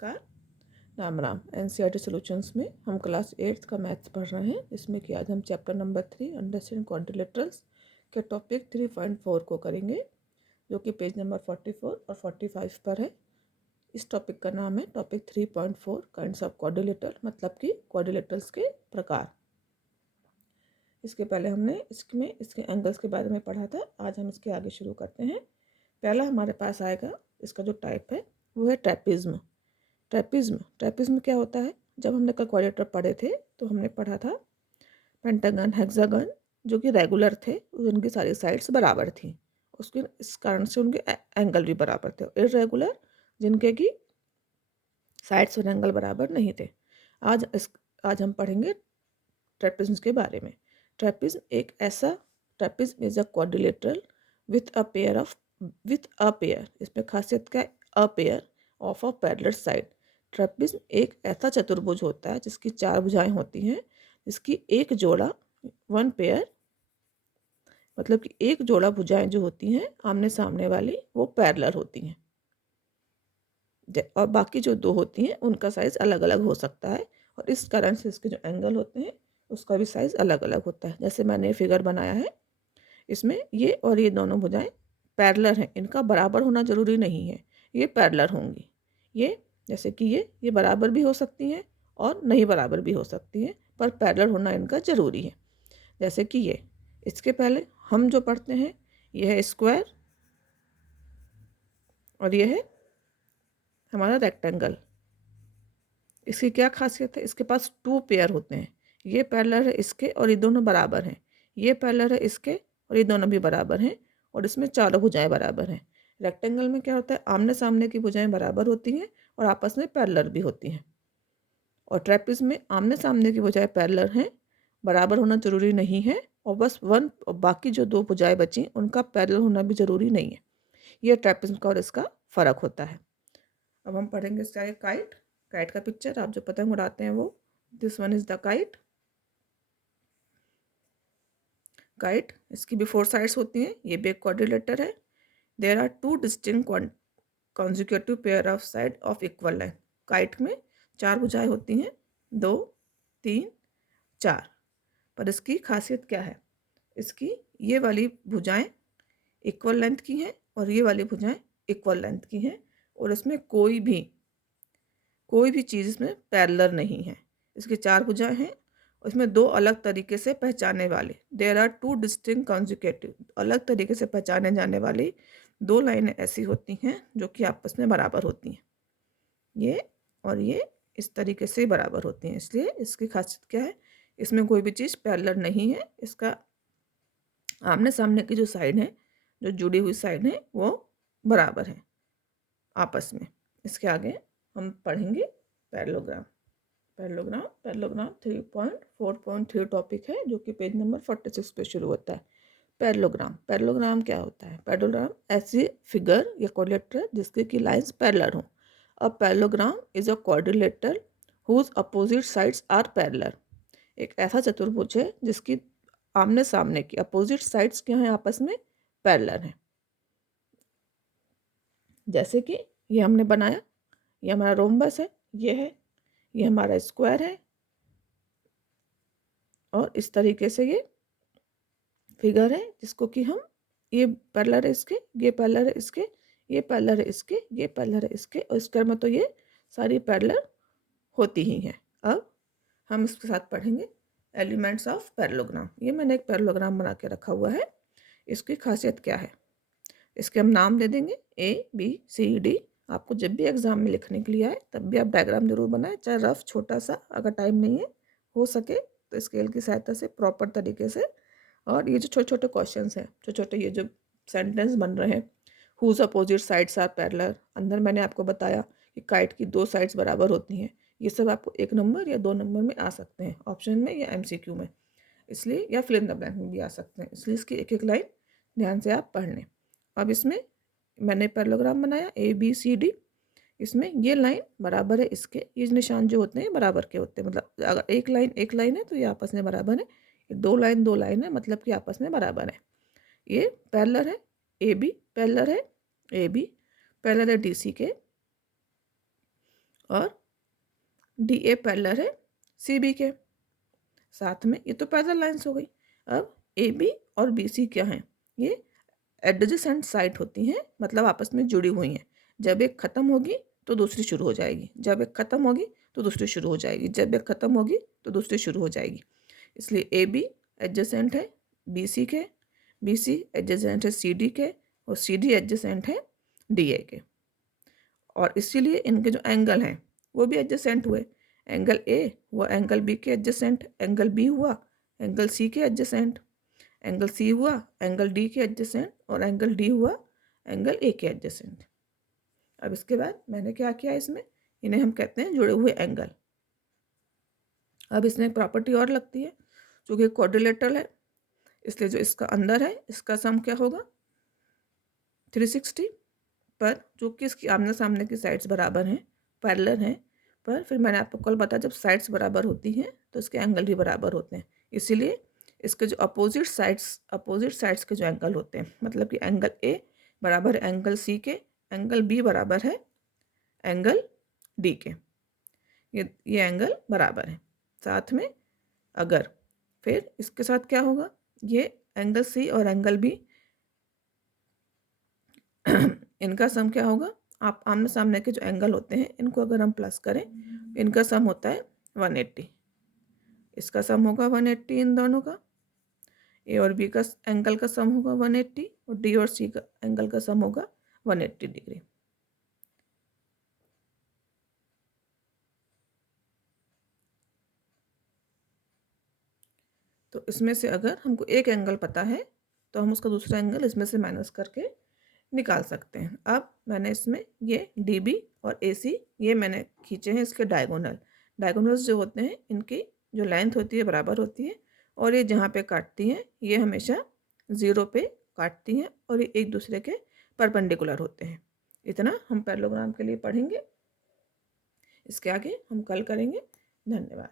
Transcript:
नमस्कार। Ram Ram. NCERT solutions में हम क्लास 8th का मैथ्स पढ़ रहे हैं, जिसमें कि आज हम चैप्टर नंबर 3 अंडरस्टैंड क्वाड्रिलेटरल्स के टॉपिक 3.4 को करेंगे, जो कि पेज नंबर 44 और 45 पर है। इस टॉपिक का नाम है टॉपिक 3.4 काइंड्स ऑफ क्वाड्रिलेटरल, मतलब कि क्वाड्रिलेटरल्स के प्रकार। इसके पहले हमने इसके एंगल्स के बारे में पढ़ा था। आज हम इसके आगे शुरू करते हैं। पहला हमारे पास आएगा, इसका जो टाइप है वो है ट्रेपिज्म। ट्रेपिज्म क्या होता है? जब हमने क्वाड्रिलेटरल पढ़े थे तो हमने पढ़ा था पेंटागन, हेक्सागन, जो कि रेगुलर थे, उनकी सारी साइड्स बराबर थी, उसके इस कारण से उनके एंगल भी बराबर थे। इर्रेगुलर, जिनके की साइड्स और एंगल बराबर नहीं थे। आज हम पढ़ेंगे ट्रेपिज्म के बारे में। Trapezium is a quadrilateral with a pair. इसमें खासियत क्या है? A pair of a parallel side. Trapezium एक ऐसा चतुर्भुज होता है जिसकी 4 भुजाएं होती हैं, जिसकी एक जोड़ा, वन पेयर, मतलब कि एक जोड़ा भुजाएं जो होती हैं आमने सामने वाली, वो पैरेलल होती हैं, और बाकी जो 2 होती हैं उनका साइज अलग अलग हो सकता है, और इस कारण से इसके जो एंगल होते हैं उसका भी साइज अलग अलग होता है। जैसे मैंने फिगर बनाया है, इसमें ये और ये दोनों भुजाएं पैरेलल हैं, इनका बराबर होना जरूरी नहीं है, ये पैरेलल होंगी। ये जैसे कि ये बराबर भी हो सकती हैं और नहीं बराबर भी हो सकती हैं, पर पैरेलल होना इनका जरूरी है। जैसे कि ये, इसके पहले हम जो पढ़ते हैं, ये है स्क्वायर और ये है हमारा रेक्टेंगल। इसकी क्या खासियत है? इसके पास 2 पेयर होते हैं, ये पैरेलल है इसके और ये दोनों बराबर हैं, ये पैरेलल है इसके और ये दोनों भी बराबर हैं, और इसमें चारों भुजाएं बराबर हैं। रेक्टेंगल में क्या होता है? आमने सामने की भुजाएं बराबर होती हैं और आपस में पैरेलल भी होती हैं। और ट्रेपिज्म में आमने सामने की भुजाएं पैरेलल हैं, बराबर होना जरूरी नहीं है, और बस वन बाकी जो 2 भुजाएं बची उनका पैरेलल होना भी जरूरी नहीं है। ये ट्रेपिज्म का और इसका फर्क होता है। अब हम पढ़ेंगे इसका काइट। काइट का पिक्चर, आप जो पतंग उड़ाते हैं वो, this one is the kite. Kite, इसकी भी 4 साइड्स होती हैं, ये भी एक क्वाड्रिलेटर है। There are 2 distinct consecutive pair of side of equal line. Kite में 4 भुजाएं होती हैं, 2, 3, 4। पर इसकी खासियत क्या है? इसकी ये वाली भुजाएं इक्वल लेंथ की हैं और ये वाली भुजाएं इक्वल लेंथ की हैं, और इसमें कोई भी चीज़ इसमें पैरेलल नहीं है। इसकी 4 भुजाएं हैं, उसमें 2 अलग तरीके से पहचाने वाले, देयर आर 2 डिस्टिंक्ट कॉन्जिक्यूटिव, अलग तरीके से पहचाने जाने वाली 2 लाइनें ऐसी होती हैं जो कि आपस में बराबर होती हैं। ये और ये इस तरीके से बराबर होती हैं, इसलिए इसकी खासियत क्या है? इसमें कोई भी चीज़ पैरेलल नहीं है। इसका आमने सामने की जो साइड है, जो जुड़ी हुई साइड है, वो बराबर है आपस में। इसके आगे हम पढ़ेंगे पैरेललोग्राम। पैरेललोग्राम 3.4.3 टॉपिक है, जो कि पेज नंबर 46 पे शुरू होता है। पैरेललोग्राम क्या होता है? पैरेललोग्राम ऐसी फिगर या क्वाड्रिलेटरल जिसके की लाइंस पैरेलल हों। A parallelogram is a quadrilateral whose opposite sides are parallel. एक ऐसा चतुर्भुज है जिसकी आमने सामने की अपोजिट साइड्स क्या हैं? आपस में पैरेलल हैं। जैसे कि ये हमने बनाया, ये हमारा रोम्बस है, ये हमारा स्क्वायर है, और इस तरीके से ये फिगर है जिसको कि हम, ये पैरेलल है इसके, ये पैरेलल है इसके, ये पैरेलल है इसके, ये पैरेलल है इसके, और स्क्वायर में तो ये सारी पैरेलल होती ही हैं। अब हम इसके साथ पढ़ेंगे एलिमेंट्स ऑफ पैरेललोग्राम। ये मैंने एक पैरेललोग्राम बना के रखा हुआ है। इसकी खासियत क्या है? इसके हम नाम दे देंगे ABCD। आपको जब भी एग्जाम में लिखने के लिए आए तब भी आप डायग्राम जरूर बनाएं, चाहे रफ छोटा सा, अगर टाइम नहीं है, हो सके तो स्केल की सहायता से प्रॉपर तरीके से। और ये जो छोटे छोटे क्वेश्चन हैं, छोटे छोटे ये जो सेंटेंस बन रहे हैं, whose opposite sides are parallel, अंदर मैंने आपको बताया कि काइट की 2 साइड्स बराबर होती हैं, ये सब आपको 1 नंबर या 2 नंबर में आ सकते हैं, ऑप्शन में या MCQ में, इसलिए, या फिल इन द ब्लैंक में भी आ सकते हैं, इसलिए इसकी एक एक लाइन ध्यान से आप पढ़ लें। अब इसमें मैंने पैरेललोग्राम बनाया ABCD। इसमें ये लाइन बराबर है इसके, ये निशान जो होते हैं बराबर के होते हैं, मतलब अगर एक लाइन है तो ये आपस में बराबर है, 2 लाइन है मतलब कि आपस में बराबर है। ये पैरेलल है AB, पैरेलल है AB, पैरेलल है DC के, और डी ए पैरेलल है सी बी के साथ में। ये तो पैरेलल लाइंस हो गई। अब ए बी और बी सी क्या हैं? ये एडजेसेंट साइड होती हैं, मतलब आपस में जुड़ी हुई हैं। जब एक ख़त्म होगी तो दूसरी शुरू हो जाएगी, जब एक ख़त्म होगी तो दूसरी शुरू हो जाएगी, जब एक ख़त्म होगी तो दूसरी शुरू हो जाएगी। इसलिए ए बी एडजेसेंट है बी सी के, बी सी एडजेसेंट है सी डी के, और सी डी एडजेसेंट है डी ए के। और इसीलिए इनके जो एंगल हैं वो भी एडजेसेंट हुए। एंगल ए हुआ एंगल बी के एडजेसेंट, एंगल बी हुआ एंगल सी के एडजेसेंट, एंगल सी हुआ एंगल डी के एडजेसेंट, और एंगल डी हुआ एंगल ए के एडजेसेंट। अब इसके बाद मैंने क्या किया इसमें, इन्हें हम कहते हैं जुड़े हुए एंगल। अब इसमें एक प्रॉपर्टी और लगती है, जो कि क्वाड्रिलेटरल है, इसलिए जो इसका अंदर है इसका सम क्या होगा 360, पर जो कि इसकी आमने सामने की साइड्स बराबर हैं, पैरेलल हैं, पर फिर मैंने आपको कल बताया जब साइड्स बराबर होती हैं तो इसके एंगल भी बराबर होते हैं। इसीलिए इसके जो अपोजिट साइड्स के जो एंगल होते हैं, मतलब कि एंगल ए बराबर है एंगल सी के, एंगल बी बराबर है एंगल डी के, ये एंगल बराबर है। साथ में अगर फिर इसके साथ क्या होगा, ये एंगल सी और एंगल बी इनका सम क्या होगा, आप आमने सामने के जो एंगल होते हैं इनको अगर हम प्लस करें, इनका सम होता है 180। इसका सम होगा 180 इन दोनों का। ए और बी का एंगल का सम होगा 180, और डी और सी का एंगल का सम होगा 180 डिग्री। तो इसमें से अगर हमको एक एंगल पता है तो हम उसका दूसरा एंगल इसमें से माइनस करके निकाल सकते हैं। अब मैंने इसमें ये डी बी और ए सी ये मैंने खींचे हैं इसके डायगोनल्स जो होते हैं इनकी जो लेंथ होती है बराबर होती है, और ये जहाँ पे काटती हैं ये हमेशा 0 पे काटती हैं, और ये एक दूसरे के परपेंडिकुलर होते हैं। इतना हम पैरेललोग्राम के लिए पढ़ेंगे, इसके आगे हम कल करेंगे। धन्यवाद।